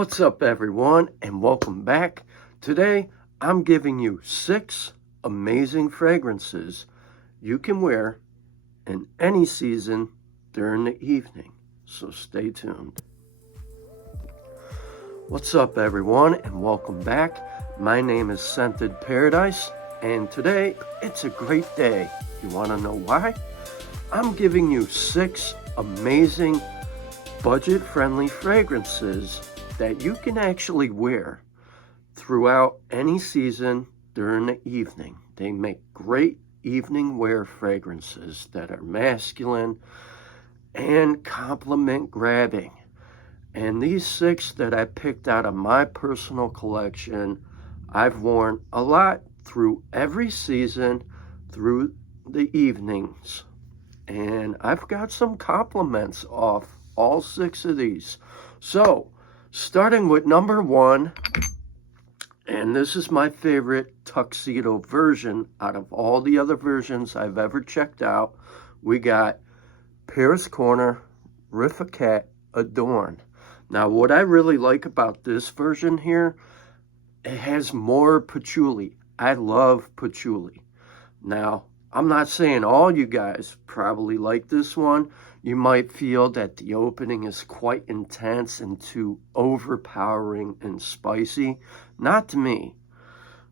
What's up, everyone, and welcome back. Today, I'm giving you 6 amazing fragrances you can wear in any season during the evening. So stay tuned. What's up, everyone, and welcome back. My name is Scented Paradise, and today it's a great day. You want to know why? I'm giving you 6 amazing budget-friendly fragrances that you can actually wear throughout any season during the evening. They make great evening wear fragrances that are masculine and compliment grabbing. And these 6 that I picked out of my personal collection, I've worn a lot through every season, through the evenings. And I've got some compliments off all 6 of these. So, starting with number 1, and this is my favorite tuxedo version out of all the other versions I've ever checked out, we got Paris Corner Rificat Adorn. Now, what I really like about this version here, it has more patchouli. I love patchouli. Now, I'm not saying all you guys probably like this one. You might feel that the opening is quite intense and too overpowering and spicy. Not to me.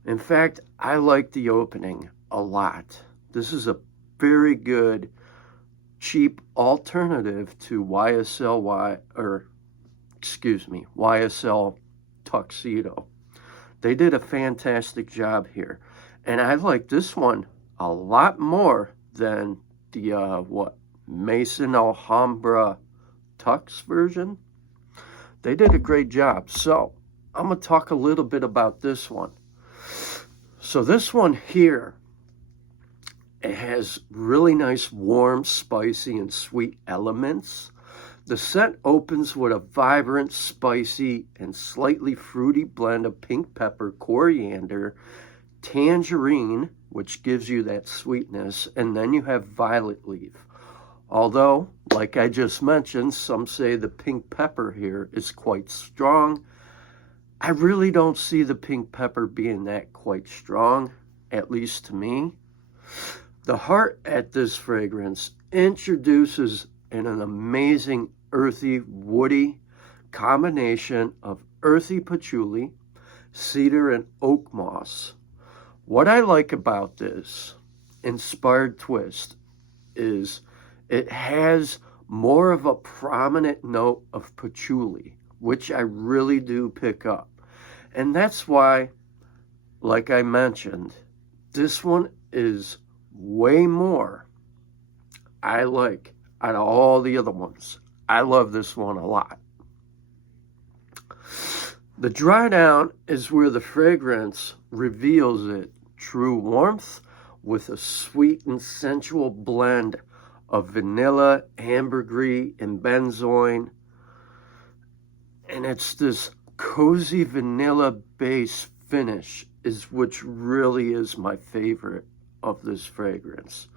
In fact, I like the opening a lot. This is a very good, cheap alternative to YSL Tuxedo. They did a fantastic job here. And I like this one a lot more than the, Maison Alhambra Tux version. They did a great job. So, I'm going to talk a little bit about this one. So, this one here, it has really nice, warm, spicy, and sweet elements. The scent opens with a vibrant, spicy, and slightly fruity blend of pink pepper, coriander, tangerine, which gives you that sweetness, and then you have violet leaf. Although, like I just mentioned, some say the pink pepper here is quite strong. I really don't see the pink pepper being that quite strong, at least to me. The heart at this fragrance introduces an amazing earthy, woody combination of earthy patchouli, cedar, and oak moss. What I like about this inspired twist is it has more of a prominent note of patchouli, which I really do pick up. And that's why, like I mentioned, this one is way more I like out of all the other ones. I love this one a lot. The dry down is where the fragrance reveals its true warmth with a sweet and sensual blend of vanilla, ambergris, and benzoin. And it's this cozy vanilla base finish which really is my favorite of this fragrance.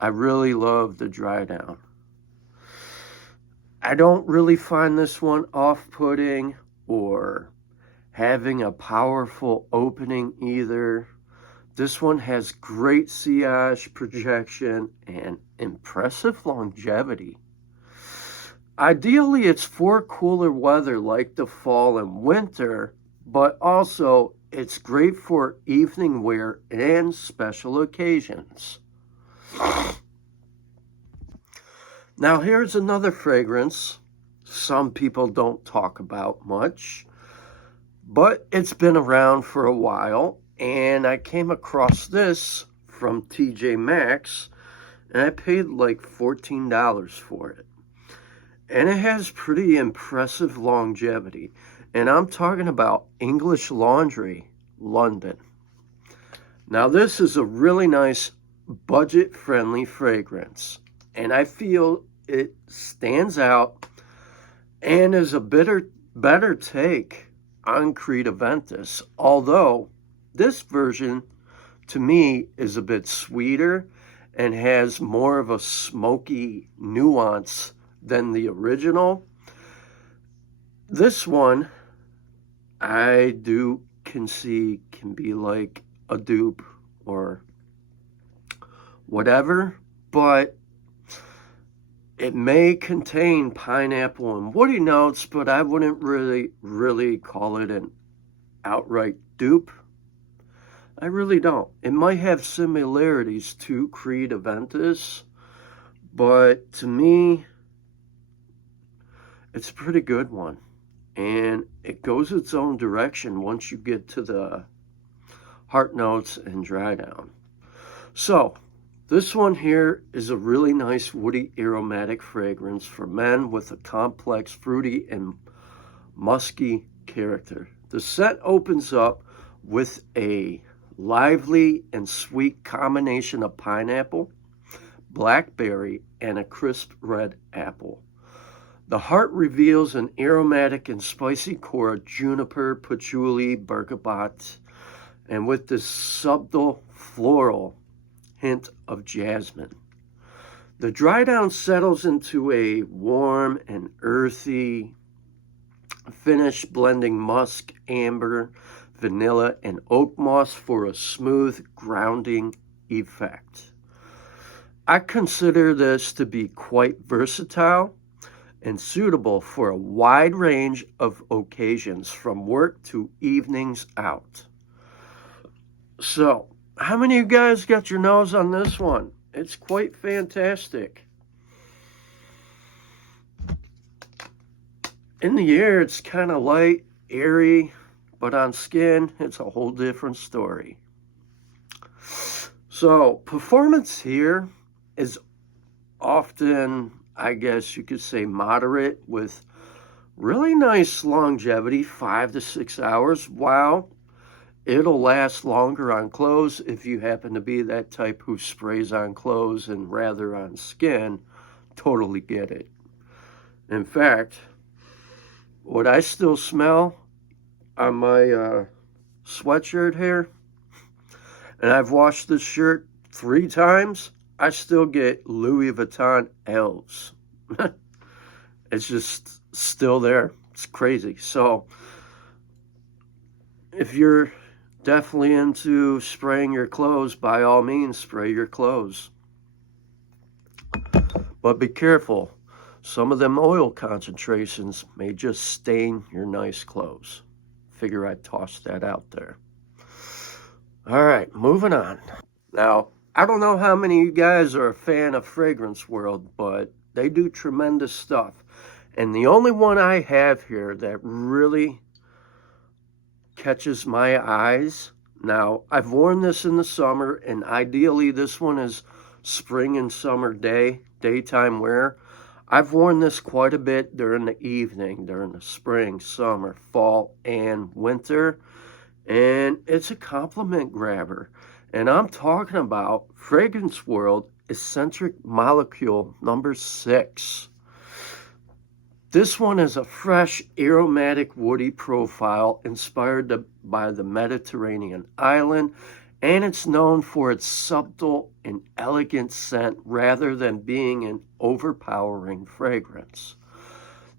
I really love the dry down. I don't really find this one off-putting or having a powerful opening either. This one has great sillage projection and impressive longevity. Ideally, it's for cooler weather like the fall and winter, but also it's great for evening wear and special occasions. Now, here's another fragrance some people don't talk about much, but it's been around for a while. And I came across this from TJ Maxx, and I paid like $14 for it. And it has pretty impressive longevity. And I'm talking about English Laundry, London. Now, this is a really nice, budget-friendly fragrance. And I feel it stands out and is a better take on Creed Aventus, although this version, to me, is a bit sweeter and has more of a smoky nuance than the original. This one I do can see can be like a dupe or whatever, but it may contain pineapple and woody notes, but I wouldn't really call it an outright dupe. I really don't. It might have similarities to Creed Aventus, but to me, it's a pretty good one. And it goes its own direction once you get to the heart notes and dry down. So, this one here is a really nice woody aromatic fragrance for men with a complex fruity and musky character. The scent opens up with a lively and sweet combination of pineapple, blackberry, and a crisp red apple. The heart reveals an aromatic and spicy core of juniper, patchouli, bergamot, and with this subtle floral hint of jasmine. The dry down settles into a warm and earthy finish, blending musk, amber, vanilla, and oak moss for a smooth, grounding effect. I consider this to be quite versatile and suitable for a wide range of occasions, from work to evenings out. So, how many of you guys got your nose on this one? It's quite fantastic. In the air, it's kind of light, airy, but on skin, it's a whole different story. So, performance here is often, I guess you could say, moderate, with really nice longevity, 5 to 6 hours. Wow. It'll last longer on clothes if you happen to be that type who sprays on clothes and rather on skin. Totally get it. In fact, what I still smell on my sweatshirt here, and I've washed this shirt 3 times, I still get Louis Vuitton elves. It's just still there. It's crazy. So if you're definitely into spraying your clothes, by all means, spray your clothes. But be careful. Some of them oil concentrations may just stain your nice clothes. Figure I'd toss that out there. All right, moving on. Now, I don't know how many of you guys are a fan of Fragrance World, but they do tremendous stuff. And the only one I have here that really catches my eyes. Now, I've worn this in the summer, and ideally this one is spring and summer daytime wear. I've worn this quite a bit during the evening, during the spring, summer, fall, and winter, and it's a compliment grabber. And I'm talking about Fragrance World Escentric Moolecule number 6. This one is a fresh, aromatic, woody profile inspired by the Mediterranean island, and it's known for its subtle and elegant scent rather than being an overpowering fragrance.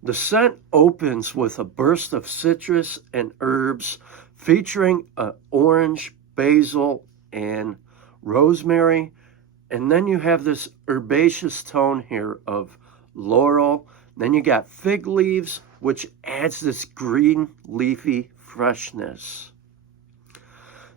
The scent opens with a burst of citrus and herbs featuring orange, basil, and rosemary, and then you have this herbaceous tone here of laurel. Then you got fig leaves, which adds this green leafy freshness.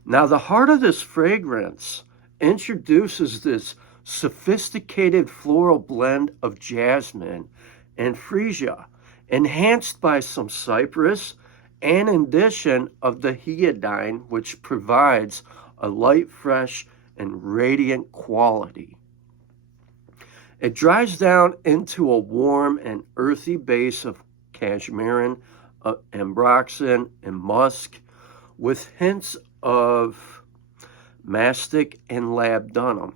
Now, the heart of this fragrance introduces this sophisticated floral blend of jasmine and freesia, enhanced by some cypress and addition of the hyodine, which provides a light, fresh, and radiant quality. It dries down into a warm and earthy base of cashmere, ambroxan, and musk, with hints of mastic and labdanum.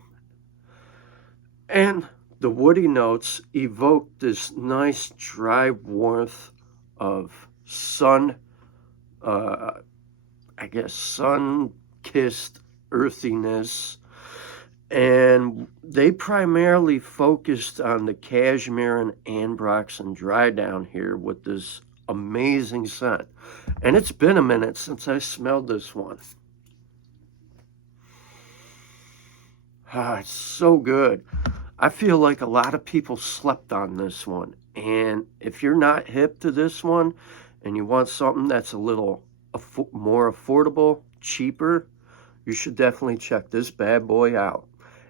And the woody notes evoke this nice dry warmth of sun-kissed earthiness. And they primarily focused on the cashmere and ambroxan dry down here with this amazing scent. And it's been a minute since I smelled this one. Ah, it's so good. I feel like a lot of people slept on this one. And if you're not hip to this one and you want something that's a little more affordable, cheaper, you should definitely check this bad boy out.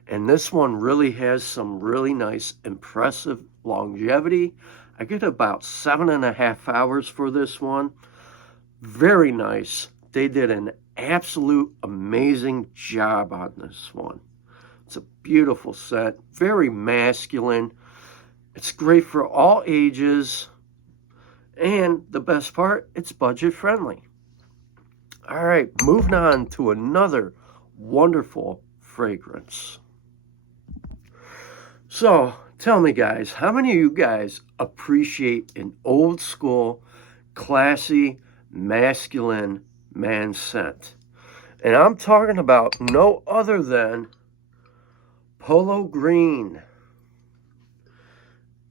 And this one really has some really nice, impressive longevity. I get about 7.5 hours for this one. Very nice. They did an absolute amazing job on this one. It's a beautiful scent, very masculine. It's great for all ages. And the best part, it's budget friendly. All right, moving on to another wonderful fragrance. So, tell me guys, how many of you guys appreciate an old school, classy, masculine man scent? And I'm talking about no other than Polo Green.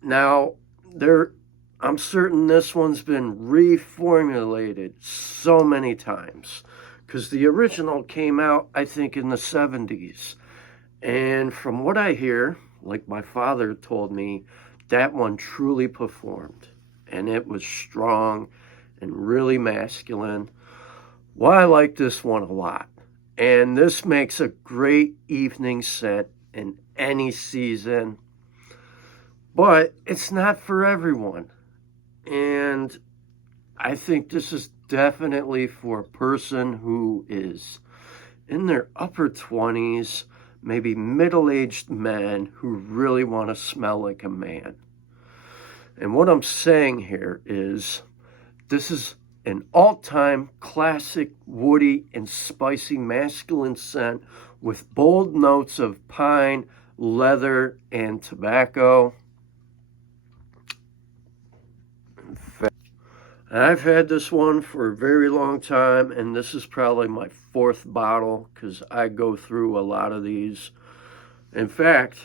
Now, I'm certain this one's been reformulated so many times because the original came out, I think, in the 70s. And from what I hear, like my father told me, that one truly performed. And it was strong and really masculine. Well, I like this one a lot. And this makes a great evening scent in any season. But it's not for everyone. And I think this is definitely for a person who is in their upper 20s, maybe middle-aged men who really want to smell like a man. And what I'm saying here is this is an all-time classic woody and spicy masculine scent with bold notes of pine, leather, and tobacco. I've had this one for a very long time, and this is probably my 4th bottle because I go through a lot of these. In fact,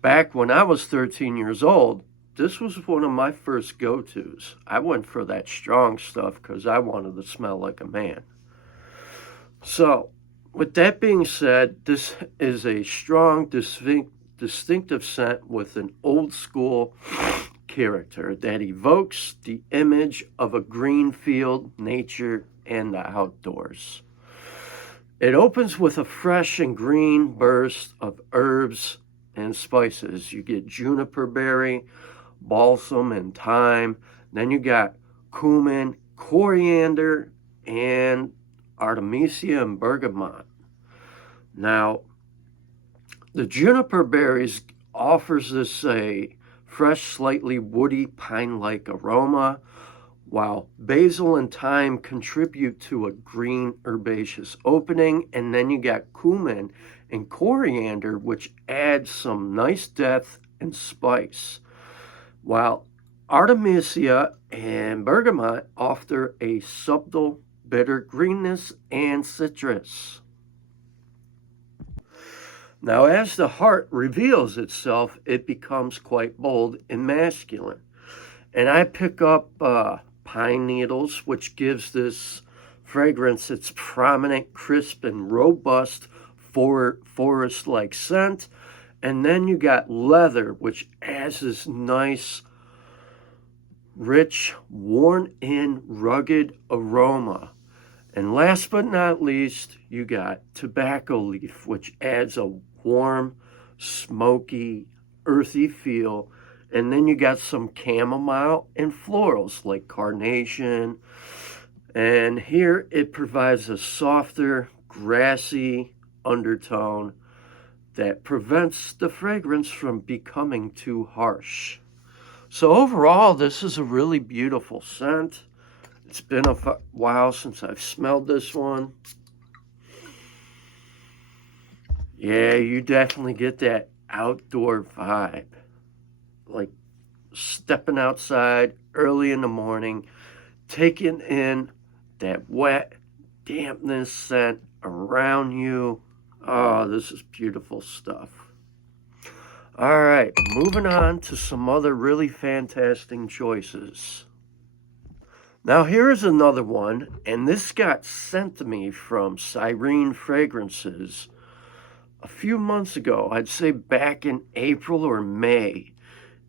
back when I was 13 years old, this was one of my first go-tos. I went for that strong stuff because I wanted to smell like a man. So, with that being said, this is a strong, distinctive scent with an old school character that evokes the image of a green field, nature, and the outdoors. It opens with a fresh and green burst of herbs and spices. You get juniper berry, balsam, and thyme. Then you got cumin, coriander, and artemisia and bergamot. Now, the juniper berries offers this a fresh, slightly woody, pine-like aroma, while basil and thyme contribute to a green herbaceous opening. And then you got cumin and coriander, which adds some nice depth and spice, while artemisia and bergamot offer a subtle bitter greenness and citrus. Now, as the heart reveals itself, it becomes quite bold and masculine. And I pick up pine needles, which gives this fragrance its prominent, crisp, and robust forest-like scent. And then you got leather, which adds this nice, rich, worn-in, rugged aroma. And last but not least, you got tobacco leaf, which adds a warm, smoky, earthy feel. And then you got some chamomile and florals like carnation. And here it provides a softer, grassy undertone that prevents the fragrance from becoming too harsh. So overall, this is a really beautiful scent. It's been a while since I've smelled this one. Yeah, you definitely get that outdoor vibe. Like stepping outside early in the morning, taking in that wet dampness scent around you. Oh, this is beautiful stuff. All right, moving on to some other really fantastic choices. Now here's another one, and this got sent to me from Syren Fragrances a few months ago. I'd say back in April or May.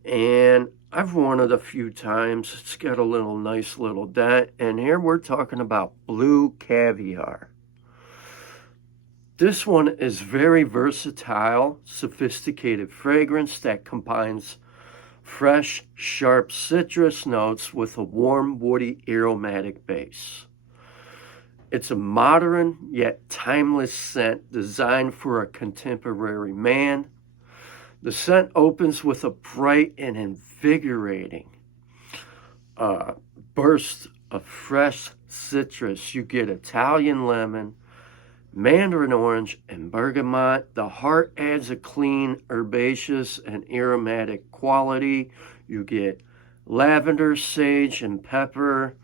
And I've worn it a few times. It's got a nice little dent. And here we're talking about Blue Caviar. This one is very versatile, sophisticated fragrance that combines fresh, sharp citrus notes with a warm, woody, aromatic base. It's a modern yet timeless scent designed for a contemporary man. The scent opens with a bright and invigorating burst of fresh citrus. You get Italian lemon, mandarin orange, and bergamot. The heart adds a clean, herbaceous, and aromatic quality. You get lavender, sage, and pepper.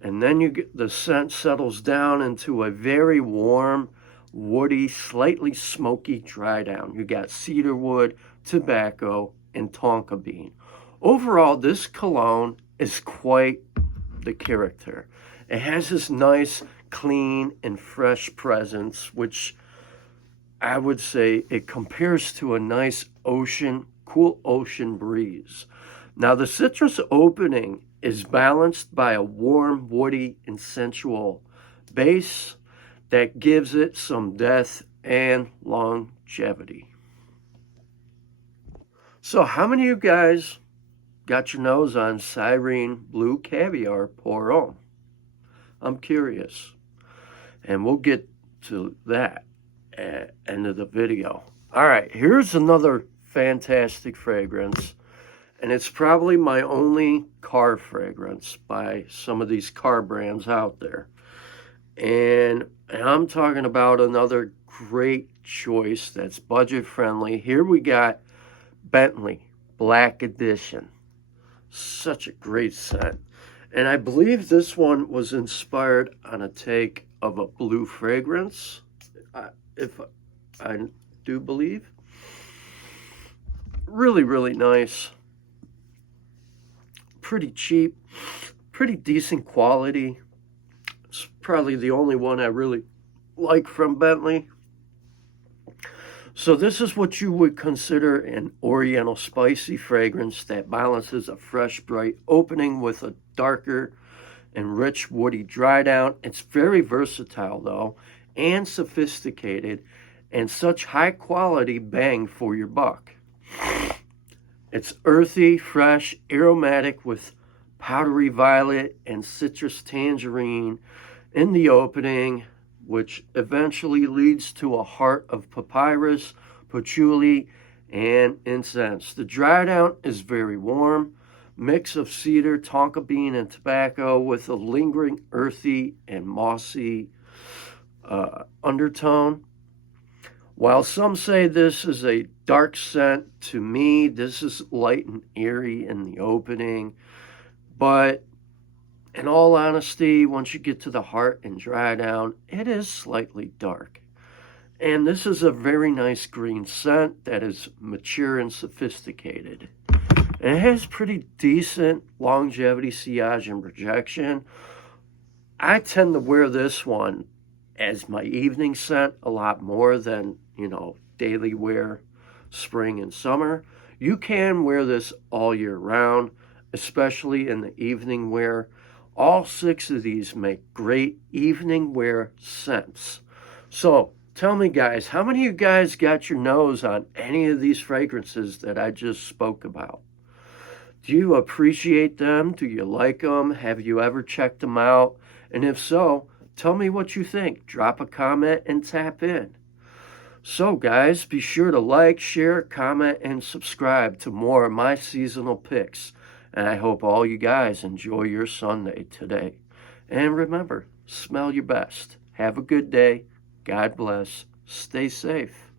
And then the scent settles down into a very warm, woody, slightly smoky dry down. You got cedarwood, tobacco, and tonka bean. Overall, this cologne is quite the character. It has this nice, clean, and fresh presence, which I would say it compares to a nice cool ocean breeze. Now, the citrus opening is balanced by a warm, woody, and sensual base that gives it some depth and longevity. So how many of you guys got your nose on Syren Blue Caviar Polo? I'm curious. And we'll get to that at the end of the video. All right, here's another fantastic fragrance. And it's probably my only car fragrance by some of these car brands out there. And I'm talking about another great choice that's budget friendly. Here we got Bentley Black Edition. Such a great scent. And I believe this one was inspired on a take of a blue fragrance, if I do believe. Really, really nice. Pretty cheap, pretty decent quality. It's probably the only one I really like from Bentley. So this is what you would consider an oriental spicy fragrance that balances a fresh, bright opening with a darker and rich woody dry down. It's very versatile though, and sophisticated, and such high quality bang for your buck. It's earthy, fresh, aromatic with powdery violet and citrus tangerine in the opening, which eventually leads to a heart of papyrus, patchouli, and incense. The dry down is very warm, mix of cedar, tonka bean, and tobacco with a lingering earthy and mossy undertone. While some say this is a dark scent, to me, this is light and airy in the opening. But in all honesty, once you get to the heart and dry down, it is slightly dark. And this is a very nice green scent that is mature and sophisticated. And it has pretty decent longevity, sillage, and projection. I tend to wear this one as my evening scent a lot more than, daily wear, spring and summer. You can wear this all year round, especially in the evening wear. All 6 of these make great evening wear scents. So tell me, guys, how many of you guys got your nose on any of these fragrances that I just spoke about? Do you appreciate them? Do you like them? Have you ever checked them out? And if so, tell me what you think. Drop a comment and tap in. So guys, be sure to like, share, comment, and subscribe to more of my seasonal picks. And I hope all you guys enjoy your Sunday today. And remember, smell your best. Have a good day. God bless. Stay safe.